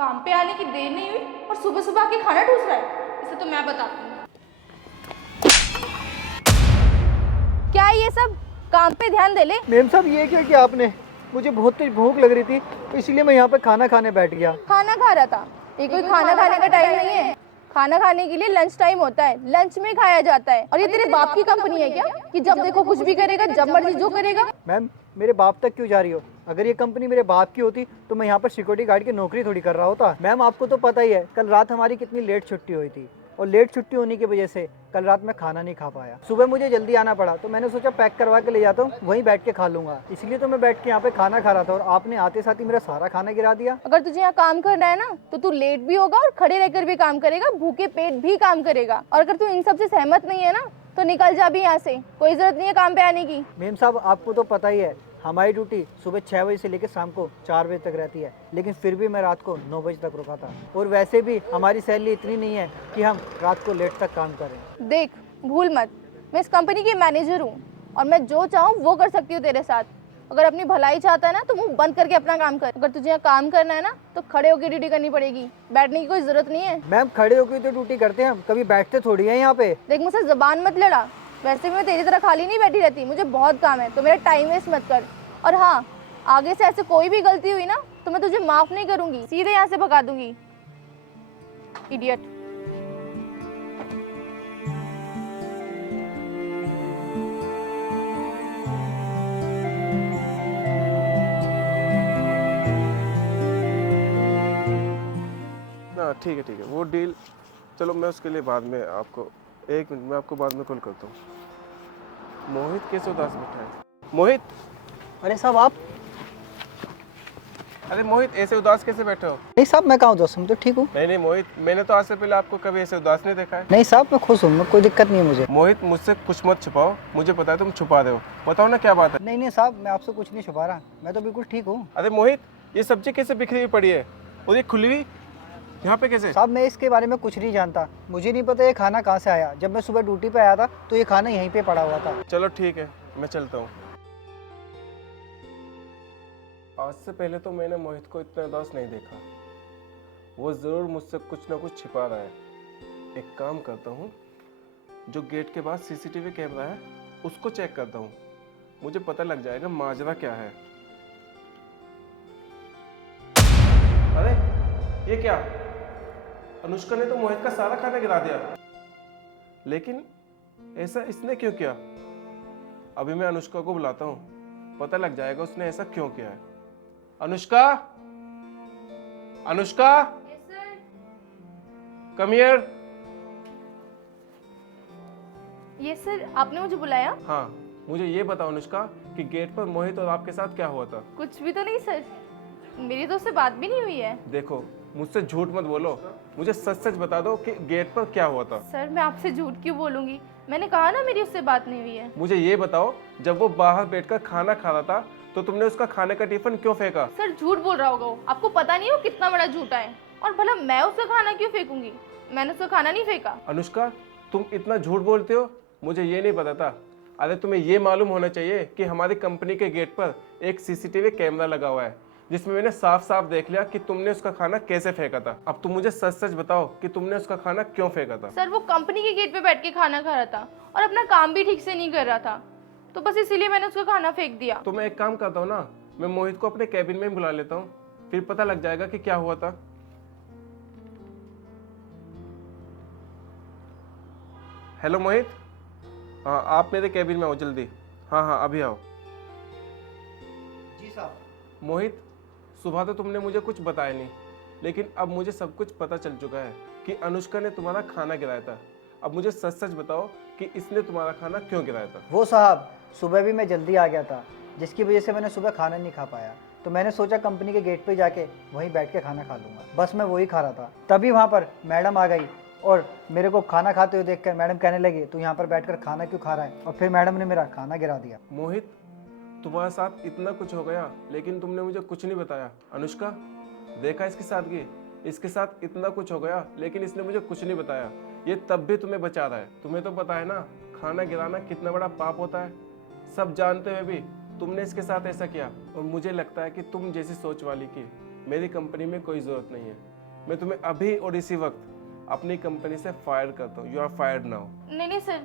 काम पे आने की देर नहीं हुई और सुबह सुबह आके खाना ठूस रहा है। इसे तो मैं बताती हूँ। क्या है ये सब? काम पे ध्यान दे ले। मैम साहब ये क्या किया आपने? मुझे बहुत तेज भूख लग रही थी तो इसीलिए मैं यहाँ पे खाना खाने बैठ गया। खाना खा रहा था? ये कोई खाना खाने का टाइम नहीं है। खाना खाने के लिए लंच टाइम होता है, लंच में खाया जाता है। और ये तेरे बाप की कंपनी है क्या कि जब देखो कुछ भी करेगा, जब मर्जी जो करेगा? मैम मेरे बाप तक क्यों जा रही हो? अगर ये कंपनी मेरे बाप की होती तो मैं यहाँ पर सिक्योरिटी गार्ड की नौकरी थोड़ी कर रहा होता। मैम आपको तो पता ही है कल रात हमारी कितनी लेट छुट्टी हुई थी और लेट छुट्टी होने की वजह से कल रात मैं खाना नहीं खा पाया। सुबह मुझे जल्दी आना पड़ा तो मैंने सोचा पैक करवा के ले जाता हूँ, वहीं बैठ के खा लूंगा। इसलिए तो मैं बैठ के यहाँ पे खाना खा रहा था और आपने आते साथ ही मेरा सारा खाना गिरा दिया। अगर तुझे यहाँ काम करना है ना तो तू लेट भी होगा और खड़े रहकर भी काम करेगा, भूखे पेट भी काम करेगा। और अगर तू इन सब से सहमत नहीं है ना तो निकल जा भी यहाँ से, कोई जरूरत नहीं है काम पे आने की। मैम साहब आपको तो पता ही है हमारी ड्यूटी सुबह 6 बजे से लेकर शाम को 4 बजे तक रहती है, लेकिन फिर भी मैं रात को 9 बजे तक रुका था। और वैसे भी हमारी सैलरी इतनी नहीं है कि हम रात को लेट तक काम करें। देख भूल मत, मैं इस कंपनी की मैनेजर हूँ और मैं जो चाहूँ वो कर सकती हूँ तेरे साथ। अगर अपनी भलाई चाहता है ना तो मुंह बंद करके अपना काम कर। अगर तुझे यहाँ काम करना है ना तो खड़े होकर ड्यूटी करनी पड़ेगी, बैठने की कोई जरूरत नहीं है। मैम खड़े होकर तो ड्यूटी करते हैं हम, कभी बैठते थोड़ी है यहाँ पे। देख मुझसे जबान मत लड़ा, वैसे भी मैं तेरी तरह खाली नहीं बैठी रहती, मुझे बहुत काम है, तो मेरा टाइम वेस्ट मत कर। और हाँ, आगे से ऐसे कोई भी गलती हुई ना तो मैं तुझे माफ नहीं करूंगी, सीधे यहाँ से भगा दूंगी। इडियट। हाँ ठीक है वो डील चलो मैं उसके लिए बाद में आपको 1 मिनट में आपको बाद में कॉल करता हूँ। मोहित कैसे उदास बैठा है? मोहित! अरे साहब आप? अरे मोहित ऐसे उदास कैसे बैठे हो? नहीं साहब मैं कहाँ उदास हूँ, तो ठीक हूँ। नहीं मोहित, मैंने तो आज से पहले आपको कभी ऐसे उदास नहीं देखा है। नहीं साहब मैं खुश हूँ, कोई दिक्कत नहीं है मुझे। मोहित मुझसे कुछ मत छुपाओ, मुझे पता है तुम छुपा रहे हो, बताओ ना क्या बात है। नहीं साहब मैं आपसे कुछ नहीं छुपा रहा, मैं तो बिल्कुल ठीक हूँ। अरे मोहित ये सब्जी कैसे बिखरी हुई पड़ी है और ये खुली हुई यहाँ पे कैसे? साहब मैं इसके बारे में कुछ नहीं जानता, मुझे नहीं पता ये खाना कहाँ से आया। जब मैं सुबह ड्यूटी पे आया था तो ये खाना यहीं पे पड़ा हुआ था। चलो ठीक है मैं चलता हूँ। आज से पहले तो मैंने मोहित को इतना उदास नहीं देखा, वो जरूर मुझसे कुछ ना कुछ छिपा रहा है। एक काम करता हूँ, जो गेट के बाद सीसीटीवी कैमरा है उसको चेक करता हूँ, मुझे पता लग जाएगा माजरा क्या है। अरे ये क्या, अनुष्का ने तो मोहित का सारा खाना गिरा दिया, लेकिन ऐसा इसने क्यों किया? अभी मैं अनुष्का को बुलाता हूँ, पता लग जाएगा उसने ऐसा क्यों किया है। Anushka, Anushka, come here. ये सर आपने मुझे बुलाया? हाँ मुझे ये बताओ अनुष्का कि गेट पर मोहित और आपके साथ क्या हुआ था? कुछ भी तो नहीं सर, मेरी तो उससे बात भी नहीं हुई है। देखो मुझसे झूठ मत बोलो, मुझे सच सच बता दो कि गेट पर क्या हुआ था। सर मैं आपसे झूठ क्यों बोलूंगी, मैंने कहा ना मेरी उससे बात नहीं हुई है। मुझे ये बताओ जब वो बाहर बैठकर खाना खा रहा था तो तुमने उसका खाने का टिफिन क्यों फेंका? सर झूठ बोल रहा होगा वो, आपको पता नहीं हो कितना बड़ा झूठा है। और भला मैं उसका खाना क्यों फेंकूंगी, मैंने उसका खाना नहीं फेंका। अनुष्का तुम इतना झूठ बोलते हो, मुझे ये नहीं पता था। अरे तुम्हें ये मालूम होना चाहिए कि हमारी कंपनी के गेट पर एक सीसीटीवी कैमरा लगा हुआ है जिसमें मैंने साफ साफ देख लिया कि तुमने उसका खाना कैसे फेंका था। अब तुम मुझे सच सच बताओ कि तुमने उसका खाना क्यों फेंका था? सर वो कंपनी के गेट पे बैठ के खाना खा रहा था और अपना काम भी ठीक से नहीं कर रहा था, तो बस इसीलिए मैंने उसका खाना फेंक दिया। तो मैं एक काम करता हूँ ना, मैं मोहित को अपने कैबिन में बुला लेता हूँ, फिर पता लग जाएगा कि क्या हुआ था। हेलो मोहित, हाँ आप मेरे कैबिन में आओ जल्दी। हाँ अभी आओ। जी साहब। मोहित सुबह तो तुमने मुझे कुछ बताया नहीं, लेकिन अब मुझे सब कुछ पता चल चुका है कि अनुष्का ने तुम्हारा खाना गिराया था। अब मुझे सच सच बताओ कि इसने तुम्हारा खाना क्यों गिराया था? वो साहब सुबह भी मैं जल्दी आ गया था, जिसकी वजह से मैंने सुबह खाना नहीं खा पाया, तो मैंने सोचा कंपनी के गेट पे जाके वहीं बैठ के खाना खा लूँगा। बस मैं वही खा रहा था, तभी वहाँ पर मैडम आ गई और मेरे को खाना खाते हुए देखकर मैडम कहने लगी तू यहाँ पर बैठकर खाना क्यों खा रहा है, और फिर मैडम ने मेरा खाना गिरा दिया। मोहित तुम्हारे साथ इतना कुछ हो गया लेकिन तुमने मुझे कुछ नहीं बताया। अनुष्का देखा इसकी सादगी, इसके साथ इतना कुछ हो गया लेकिन इसने मुझे कुछ नहीं बताया। ये तब भी तुम्हें बचा रहा है। तुम्हें तो पता है ना खाना गिराना कितना बड़ा पाप होता है, सब जानते हुए भी तुमने इसके साथ ऐसा किया। और मुझे लगता है कि तुम जैसी सोच वाली की मेरी कंपनी में कोई ज़रूरत नहीं है। मैं तुम्हें अभी और इसी वक्त अपनी कंपनी से फायर करता हूँ। You are fired now. नहीं नहीं सर,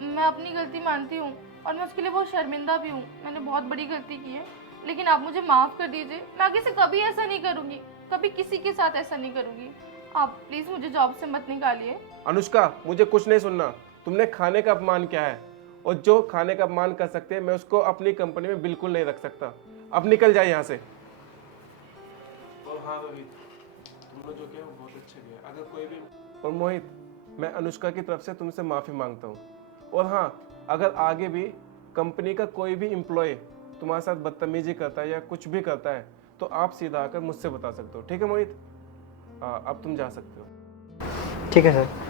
मैं अपनी गलती मानती हूँ और मैं उसके लिए बहुत शर्मिंदा भी हूँ। मैंने बहुत बड़ी गलती की है, लेकिन आप मुझे माफ़ कर दीजिए। मैं आगे से कभी ऐसा नहीं करूँगी, कभी किसी के साथ ऐसा नहीं करूँगी। आप प्लीज़ मुझे जॉब से मत निकालिए। अनुष्का, मुझे कुछ नहीं सुनना। तुमने खाने का अपमान किया है, और जो खाने का अपमान कर सकते हैं मैं उसको अपनी कंपनी में बिल्कुल नहीं रख सकता। अब निकल जाए यहाँ से। और हाँ रोहित, तुमने जो किया वो बहुत अच्छा किया। अगर कोई भी, और मोहित, मैं अनुष्का की तरफ से तुमसे माफ़ी मांगता हूँ। और हाँ, अगर आगे भी कंपनी का कोई भी एम्प्लॉय तुम्हारे साथ बदतमीजी करता है या कुछ भी करता है तो आप सीधा आकर मुझसे बता सकते हो। ठीक है मोहित? अब तुम जा सकते हो। ठीक है सर।